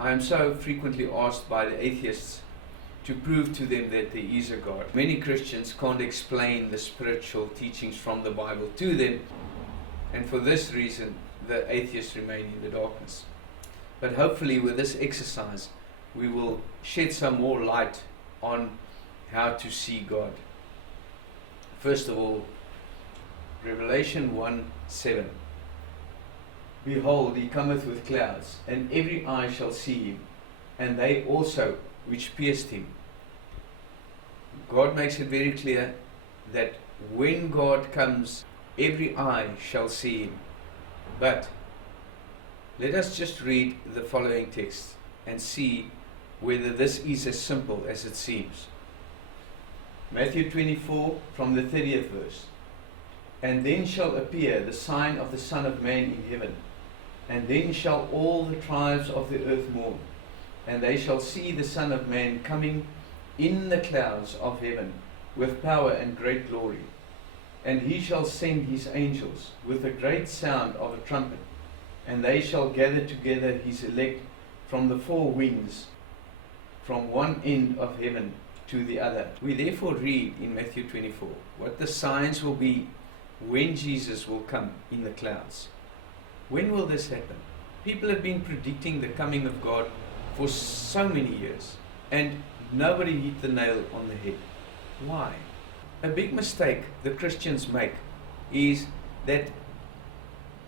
I am so frequently asked by the atheists to prove to them that there is a God. Many Christians can't explain the spiritual teachings from the Bible to them, and for this reason the atheists remain in the darkness. But hopefully with this exercise we will shed some more light on how to see God. First of all, Revelation 1:7. Behold, he cometh with clouds, and every eye shall see him, and they also which pierced him. God makes it very clear that when God comes, every eye shall see him. But let us just read the following text and see whether this is as simple as it seems. Matthew 24 from the 30th verse. And then shall appear the sign of the Son of Man in heaven, and then shall all the tribes of the earth mourn, and they shall see the Son of Man coming in the clouds of heaven with power and great glory. And he shall send his angels with a great sound of a trumpet, and they shall gather together his elect from the four winds, from one end of heaven to the other. We therefore read in Matthew 24 what the signs will be when Jesus will come in the clouds. When will this happen? People have been predicting the coming of God for so many years, and nobody hit the nail on the head. Why? A big mistake the Christians make is that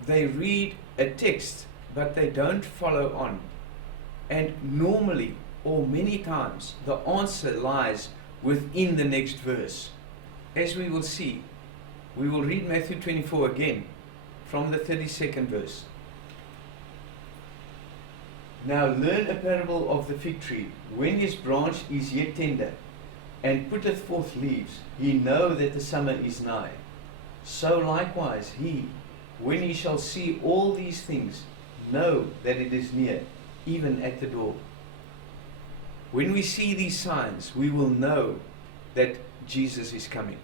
they read a text but they don't follow on. And normally, or many times, the answer lies within the next verse. As we will see, we will read Matthew 24 again from the 32nd verse. Now learn a parable of the fig tree. When his branch is yet tender, and putteth forth leaves, ye know that the summer is nigh. So likewise he, when he shall see all these things, know that it is near, even at the door. When we see these signs, we will know that Jesus is coming.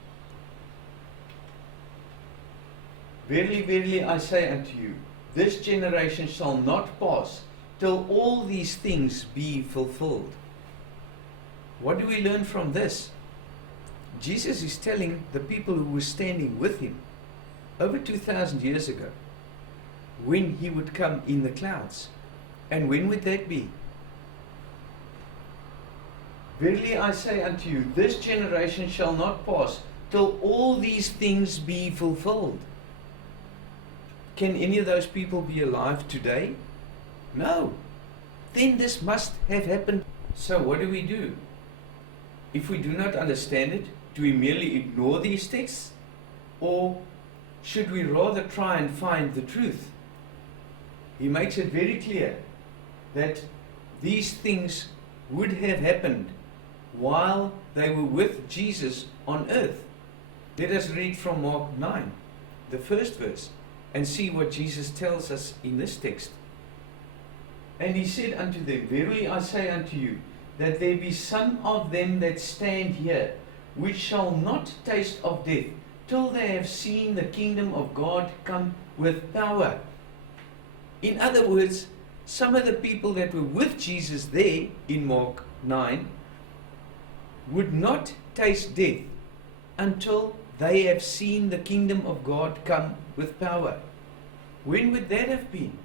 Verily, verily, I say unto you, this generation shall not pass till all these things be fulfilled. What do we learn from this? Jesus is telling the people who were standing with him over 2,000 years ago when he would come in the clouds. And when would that be? Verily I say unto you, this generation shall not pass till all these things be fulfilled. Can any of those people be alive today? No. Then this must have happened. So what do? If we do not understand it, do we merely ignore these texts? Or should we rather try and find the truth? He makes it very clear that these things would have happened while they were with Jesus on earth. Let us read from Mark 9, the first verse, and see what Jesus tells us in this text. And he said unto them, verily I say unto you, that there be some of them that stand here, which shall not taste of death, till they have seen the kingdom of God come with power. In other words, some of the people that were with Jesus there in Mark 9 would not taste death until they have seen the kingdom of God come with power. When would that have been?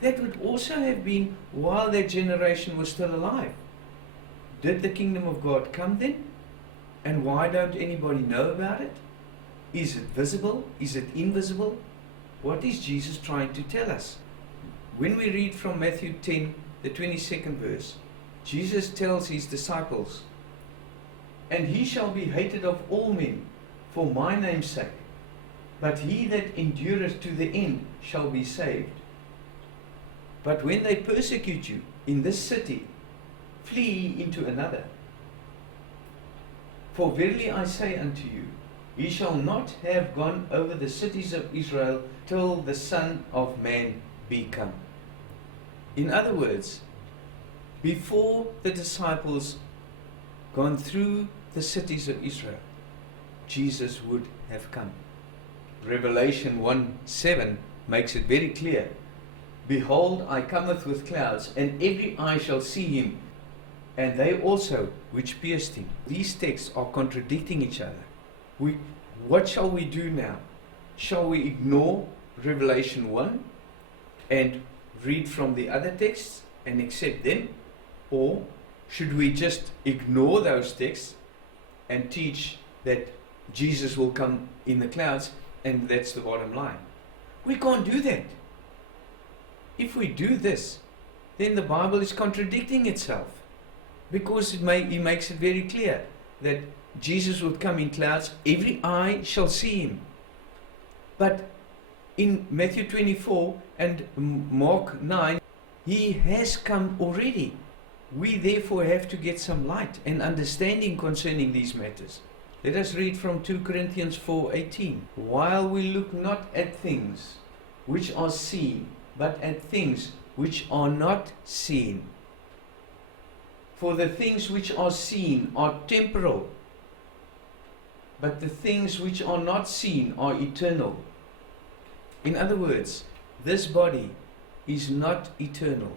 That would also have been while that generation was still alive. Did the kingdom of God come then? And why don't anybody know about it? Is it visible? Is it invisible? What is Jesus trying to tell us? When we read from Matthew 10, the 22nd verse, Jesus tells his disciples, and he shall be hated of all men for my name's sake, but he that endureth to the end shall be saved. But when they persecute you in this city, flee into another. For verily I say unto you, ye shall not have gone over the cities of Israel till the Son of Man be come. In other words, before the disciples gone through the cities of Israel, Jesus would have come. Revelation 1:7 makes it very clear. Behold, I cometh with clouds, and every eye shall see him, and they also which pierced him. These texts are contradicting each other. What shall we do now? Shall we ignore Revelation 1 and read from the other texts and accept them? Or should we just ignore those texts and teach that Jesus will come in the clouds and that's the bottom line? We can't do that. If we do this, then the Bible is contradicting itself, because he makes it very clear that Jesus would come in clouds, every eye shall see him. But in Matthew 24 and Mark 9, he has come already. We therefore have to get some light and understanding concerning these matters. Let us read from 2 Corinthians 4:18. While we look not at things which are seen, but at things which are not seen. For the things which are seen are temporal, but the things which are not seen are eternal. In other words, this body is not eternal.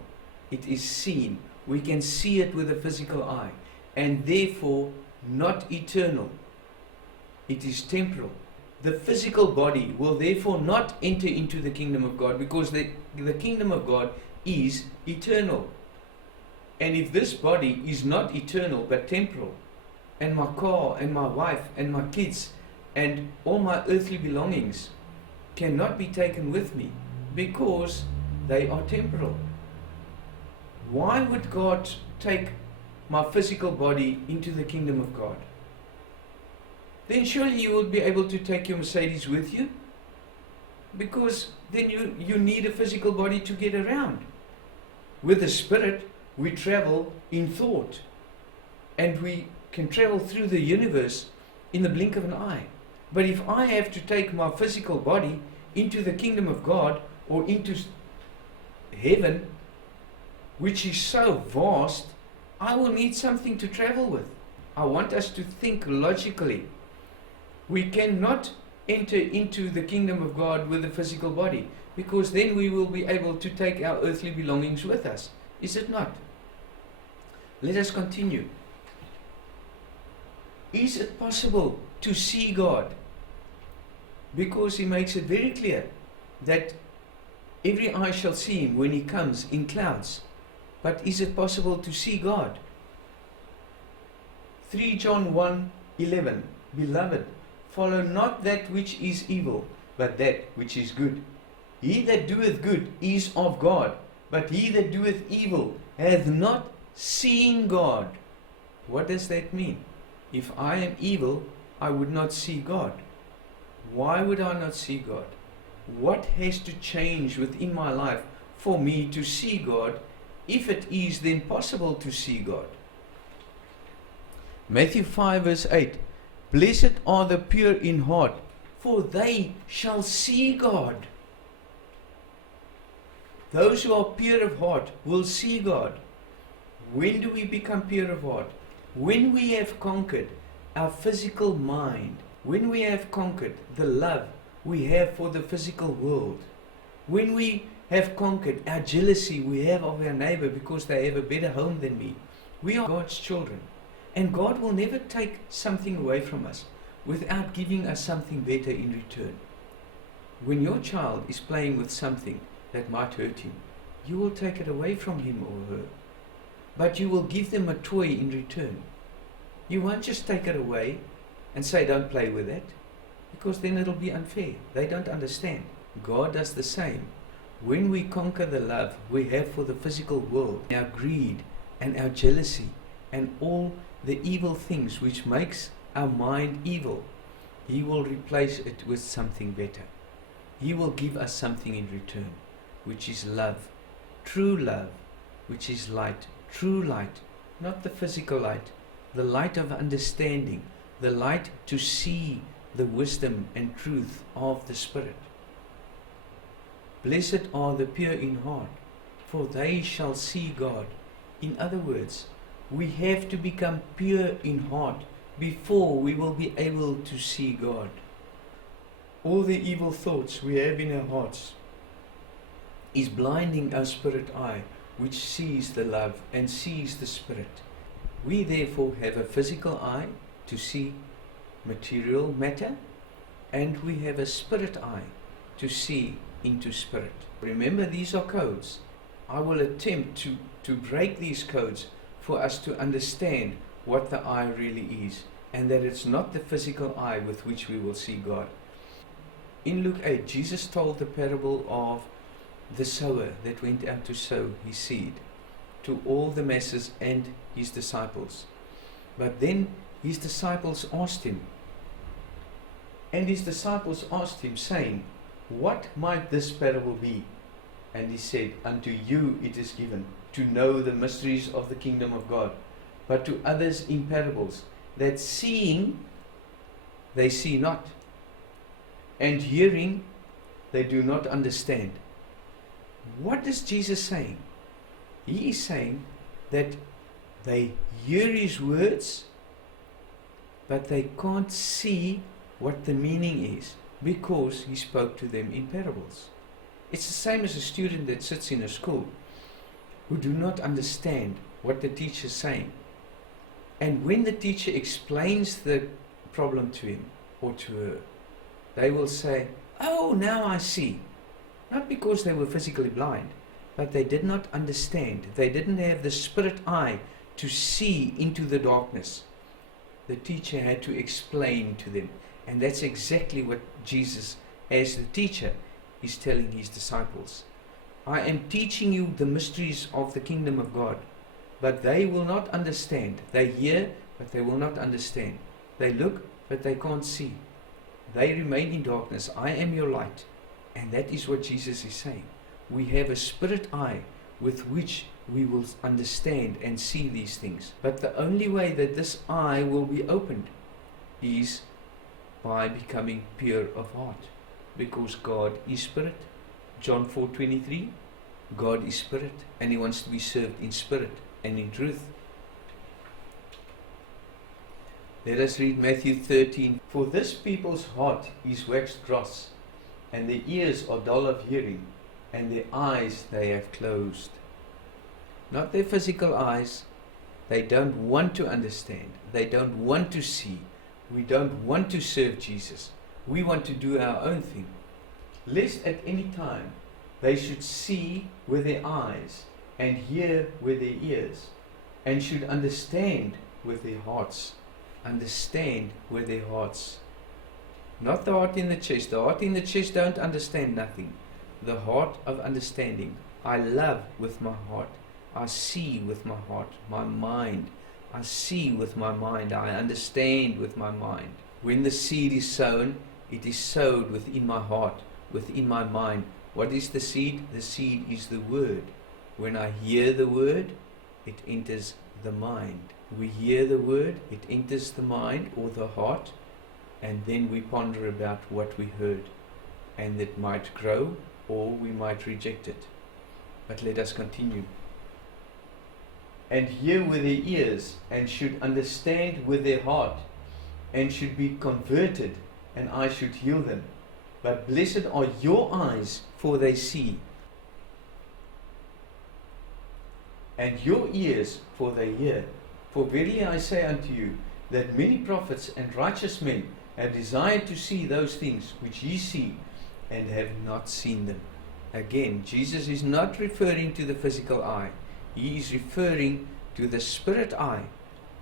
It is seen. We can see it with a physical eye, and therefore not eternal. It is temporal. The physical body will therefore not enter into the kingdom of God, because the kingdom of God is eternal. And if this body is not eternal but temporal, and my car and my wife and my kids and all my earthly belongings cannot be taken with me because they are temporal, why would God take my physical body into the kingdom of God? Then surely you will be able to take your Mercedes with you, because then you need a physical body to get around. With the Spirit, we travel in thought, and we can travel through the universe in the blink of an eye. But if I have to take my physical body into the kingdom of God or into heaven, which is so vast, I will need something to travel with. I want us to think logically. We cannot enter into the kingdom of God with a physical body, because then we will be able to take our earthly belongings with us. Is it not? Let us continue. Is it possible to see God? Because he makes it very clear that every eye shall see him when he comes in clouds. But is it possible to see God? 3 John 1:11. Beloved, follow not that which is evil, but that which is good. He that doeth good is of God, but he that doeth evil hath not seen God. What does that mean? If I am evil, I would not see God. Why would I not see God? What has to change within my life for me to see God, if it is then possible to see God? Matthew 5:8. Blessed are the pure in heart, for they shall see God. Those who are pure of heart will see God. When do we become pure of heart? When we have conquered our physical mind, when we have conquered the love we have for the physical world, when we have conquered our jealousy we have of our neighbor because they have a better home than me. We are God's children, and God will never take something away from us without giving us something better in return. When your child is playing with something that might hurt him, you will take it away from him or her, but you will give them a toy in return. You won't just take it away and say, don't play with that, because then it'll be unfair. They don't understand. God does the same. When we conquer the love we have for the physical world, our greed and our jealousy and all the evil things which makes our mind evil, he will replace it with something better. He will give us something in return, which is love, true love, which is light, true light, not the physical light, the light of understanding, the light to see the wisdom and truth of the Spirit. Blessed are the pure in heart, for they shall see God. In other words, we have to become pure in heart before we will be able to see God. All the evil thoughts we have in our hearts, is blinding our spirit eye, which sees the love and sees the Spirit. We therefore have a physical eye to see material matter, and we have a spirit eye to see into spirit. Remember, these are codes. I will attempt to break these codes for us to understand what the eye really is, and that it's not the physical eye with which we will see God. In Luke 8, Jesus told the parable of the sower that went out to sow his seed to all the masses and his disciples. But then his disciples asked him, saying, "What might this parable be?" And he said, "Unto you it is given to know the mysteries of the kingdom of God, but to others in parables, that seeing they see not, and hearing they do not understand." What is Jesus saying? He is saying that they hear his words, but they can't see what the meaning is, because he spoke to them in parables. It's the same as a student that sits in a school who do not understand what the teacher is saying. And when the teacher explains the problem to him or to her, they will say, "Oh, now I see." Not because they were physically blind, but they did not understand. They didn't have the spirit eye to see into the darkness. The teacher had to explain to them. And that's exactly what Jesus, as the teacher, is telling his disciples. I am teaching you the mysteries of the kingdom of God, but they will not understand. They hear, but they will not understand. They look, but they can't see. They remain in darkness. I am your light. And that is what Jesus is saying. We have a spirit eye with which we will understand and see these things. But the only way that this eye will be opened is by becoming pure of heart. Because God is spirit. John 4:23, God is spirit, and he wants to be served in spirit and in truth. Let us read Matthew 13. For this people's heart is waxed gross, and their ears are dull of hearing, and their eyes they have closed. Not their physical eyes. They don't want to understand. They don't want to see. We don't want to serve Jesus. We want to do our own thing. Lest at any time they should see with their eyes, and hear with their ears, and should understand with their hearts. Understand with their hearts. Not the heart in the chest. The heart in the chest don't understand nothing. The heart of understanding. I love with my heart. I see with my heart. My mind. I see with my mind. I understand with my mind. When the seed is sown, it is sowed within my heart, within my mind. What is the seed? The seed is the word. When I hear the word, it enters the mind. We hear the word, it enters the mind or the heart, and then we ponder about what we heard. And it might grow, or we might reject it. But let us continue. And hear with their ears, and should understand with their heart, and should be converted, and I should heal them. But blessed are your eyes, for they see, and your ears, for they hear. For verily I say unto you, that many prophets and righteous men have desired to see those things which ye see, and have not seen them. Again, Jesus is not referring to the physical eye. He is referring to the spirit eye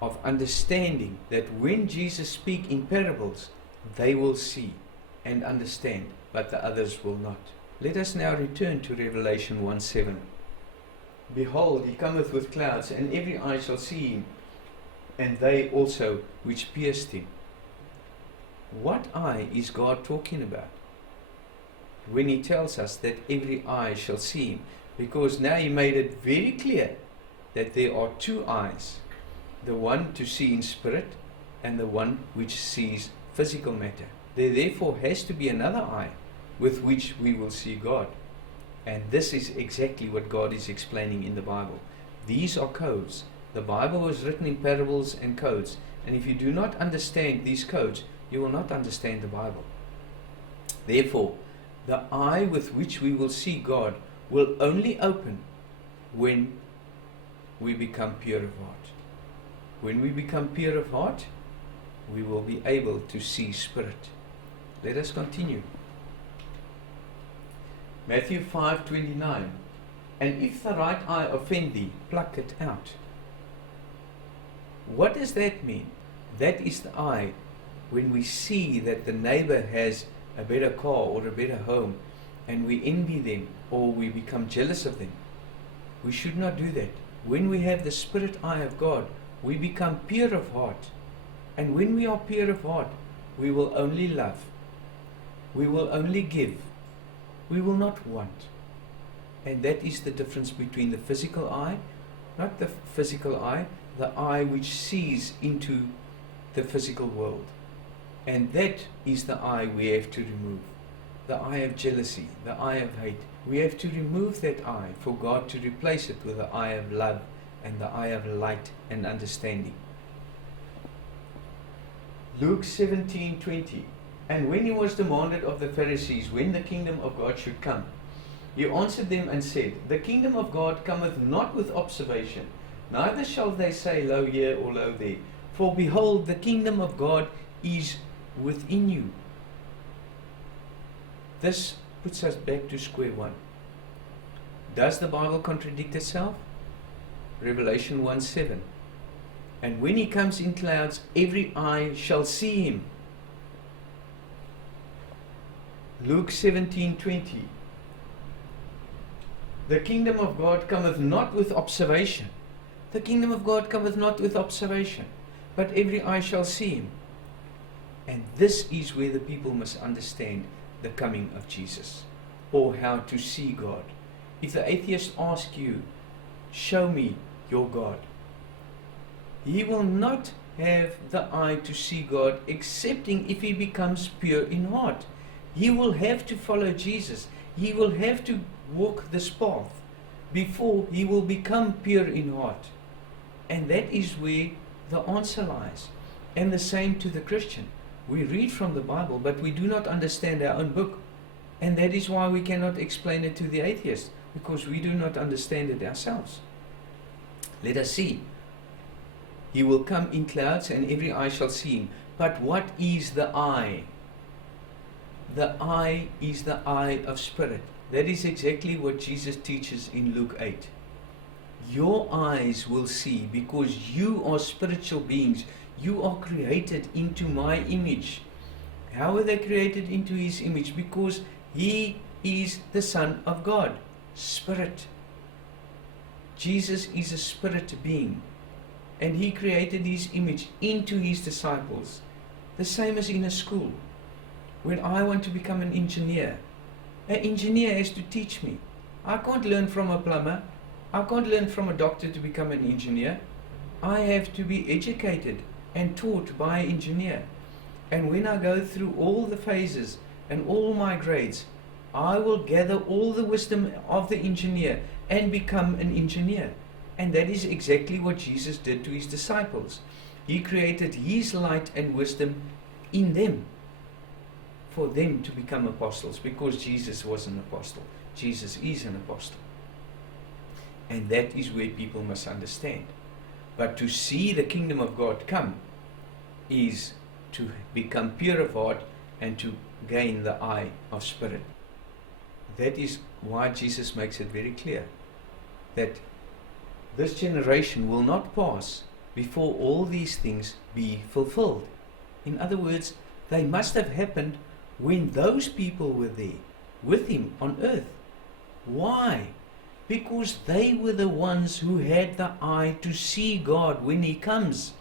of understanding, that when Jesus speaks in parables, they will see and understand, but the others will not. Let us now return to Revelation 1:7. Behold, he cometh with clouds, and every eye shall see him, and they also which pierced him. What eye is God talking about when he tells us that every eye shall see him? Because now he made it very clear that there are two eyes, the one to see in spirit and the one which sees physical matter. There therefore has to be another eye with which we will see God. And this is exactly what God is explaining in the Bible. These are codes. The Bible was written in parables and codes. And if you do not understand these codes, you will not understand the Bible. Therefore, the eye with which we will see God will only open when we become pure of heart. When we become pure of heart, we will be able to see Spirit. Let us continue. Matthew 5:29. And if the right eye offend thee, pluck it out. What does that mean? That is the eye when we see that the neighbor has a better car or a better home and we envy them or we become jealous of them. We should not do that. When we have the spirit eye of God, we become pure of heart. And when we are pure of heart, we will only love. We will only give. We will not want. And that is the difference between the physical eye, not the physical eye, the eye which sees into the physical world. And that is the eye we have to remove. The eye of jealousy, the eye of hate. We have to remove that eye for God to replace it with the eye of love and the eye of light and understanding. Luke 17:20. And when he was demanded of the Pharisees when the kingdom of God should come, he answered them and said, The kingdom of God cometh not with observation, neither shall they say, Lo here or lo there. For behold, the kingdom of God is within you. This puts us back to square one. Does the Bible contradict itself? Revelation 1:7. And when he comes in clouds, every eye shall see him. Luke 17:20. The kingdom of God cometh not with observation. The kingdom of God cometh not with observation, but every eye shall see him. And this is where the people must understand the coming of Jesus, or how to see God. If the atheist asks you, show me your God, he will not have the eye to see God, excepting if he becomes pure in heart. He will have to follow Jesus. He will have to walk this path before he will become pure in heart. And that is where the answer lies. And the same to the Christian. We read from the Bible, but we do not understand our own book. And that is why we cannot explain it to the atheist, because we do not understand it ourselves. Let us see. He will come in clouds and every eye shall see him. But what is the eye? The eye is the eye of spirit. That is exactly what Jesus teaches in Luke 8. Your eyes will see, because you are spiritual beings. You are created into my image. How are they created into his image? Because he is the Son of God. Spirit. Jesus is a spirit being. And he created his image into his disciples. The same as in a school. When I want to become an engineer has to teach me. I can't learn from a plumber. I can't learn from a doctor to become an engineer. I have to be educated and taught by an engineer. And when I go through all the phases and all my grades, I will gather all the wisdom of the engineer and become an engineer. And that is exactly what Jesus did to his disciples. He created his light and wisdom in them, for them to become apostles, because Jesus was an apostle. Jesus is an apostle. And that is where people must understand. But to see the kingdom of God come is to become pure of heart and to gain the eye of spirit. That is why Jesus makes it very clear that this generation will not pass before all these things be fulfilled. In other words, they must have happened when those people were there with him on earth. Why? Because they were the ones who had the eye to see God when he comes.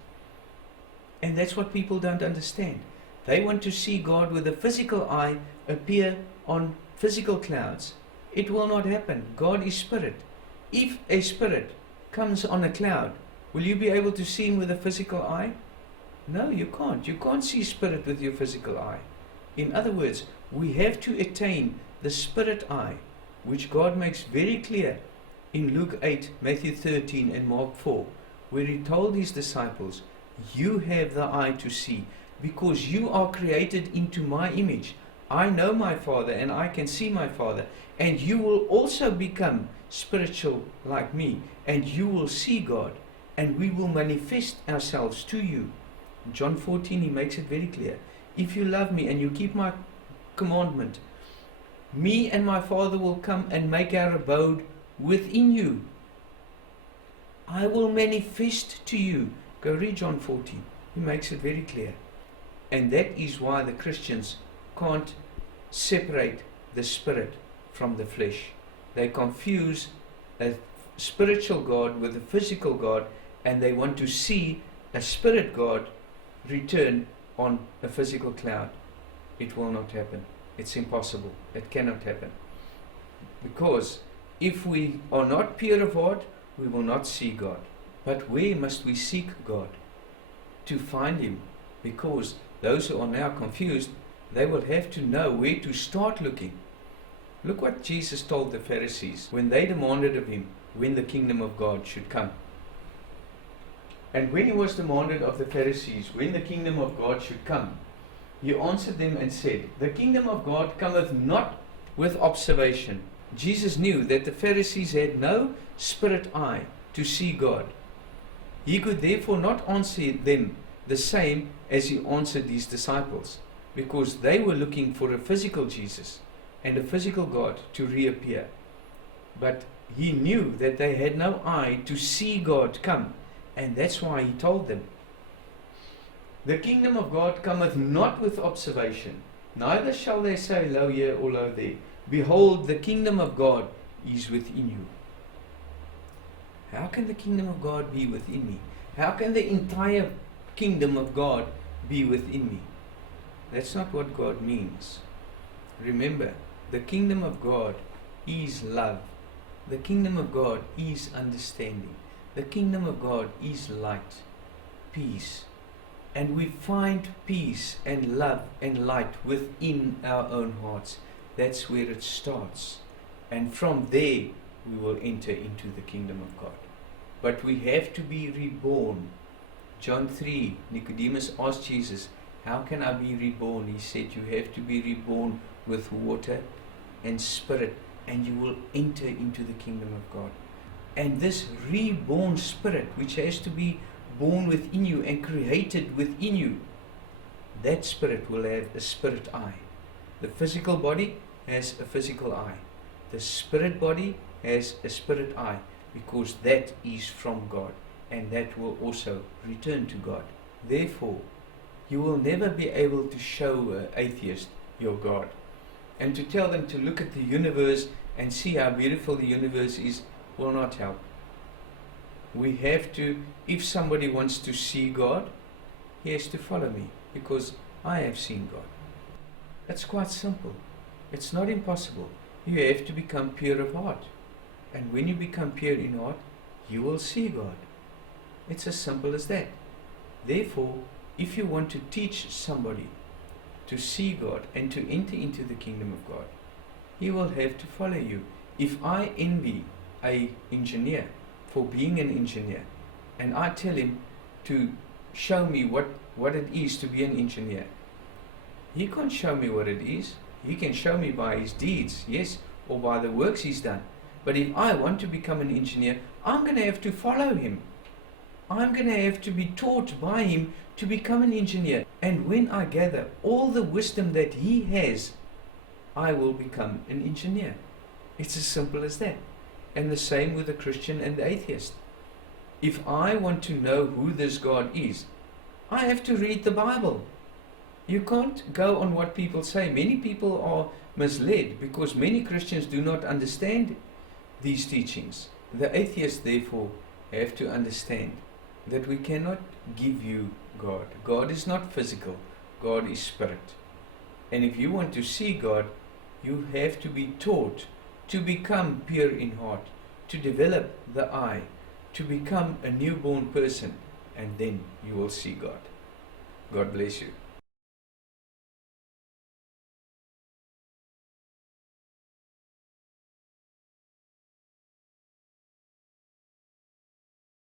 And that's what people don't understand. They want to see God with a physical eye appear on physical clouds. It will not happen. God is spirit. If a spirit comes on a cloud, will you be able to see him with a physical eye? No, you can't. You can't see spirit with your physical eye. In other words, we have to attain the spirit eye, which God makes very clear in Luke 8, Matthew 13 and Mark 4, where he told his disciples, you have the eye to see, because you are created into my image. I know my Father and I can see my Father, and you will also become spiritual like me, and you will see God, and we will manifest ourselves to you. In John 14, he makes it very clear. If you love me and you keep my commandment, me and my Father will come and make our abode within you. I will manifest to you. Go read John 14. He makes it very clear. And that is why the Christians can't separate the spirit from the flesh. They confuse a spiritual God with a physical God, and they want to see a spirit God return on a physical cloud. It will not happen. It's impossible. It cannot happen. Because if we are not pure of heart, we will not see God. But where must we seek God? To find Him. Because those who are now confused, they will have to know where to start looking. Look what Jesus told the Pharisees when they demanded of Him when the kingdom of God should come. And when He was demanded of the Pharisees when the kingdom of God should come, He answered them and said, the kingdom of God cometh not with observation. Jesus knew that the Pharisees had no spirit eye to see God. He could therefore not answer them the same as He answered these disciples, because they were looking for a physical Jesus and a physical God to reappear. But He knew that they had no eye to see God come, and that's why He told them, the kingdom of God cometh not with observation, neither shall they say, lo here or lo there. Behold, the kingdom of God is within you. How can the kingdom of God be within me? How can the entire kingdom of God be within me? That's not what God means. Remember, the kingdom of God is love. The kingdom of God is understanding. The kingdom of God is light, peace. And we find peace and love and light within our own hearts. That's where it starts. And from there, we will enter into the kingdom of God. But we have to be reborn. John 3, Nicodemus asked Jesus, how can I be reborn? He said, you have to be reborn with water and spirit, and you will enter into the kingdom of God. And this reborn spirit, which has to be born within you and created within you, that spirit will have a spirit eye. The physical body has a physical eye. The spirit body has a spirit eye, because that is from God, and that will also return to God. Therefore, you will never be able to show an atheist your God, and to tell them to look at the universe and see how beautiful the universe is will not help. We have to, if somebody wants to see God, he has to follow me, because I have seen God. It's quite simple. It's not impossible. You have to become pure of heart. And when you become pure in heart, you will see God. It's as simple as that. Therefore, if you want to teach somebody to see God and to enter into the kingdom of God, he will have to follow you. If I envy an engineer for being an engineer, and I tell him to show me what it is to be an engineer, he can't show me what it is. He can show me by his deeds, yes, or by the works he's done. But if I want to become an engineer, I'm going to have to follow him. I'm going to have to be taught by him to become an engineer. And when I gather all the wisdom that he has, I will become an engineer. It's as simple as that. And the same with the Christian and the atheist. If I want to know who this God is, I have to read the Bible. You can't go on what people say. Many people are misled because many Christians do not understand these teachings. The atheists, therefore, have to understand that we cannot give you God. God is not physical. God is spirit. And if you want to see God, you have to be taught to become pure in heart, to develop the eye, to become a newborn person, and then you will see God. God bless you.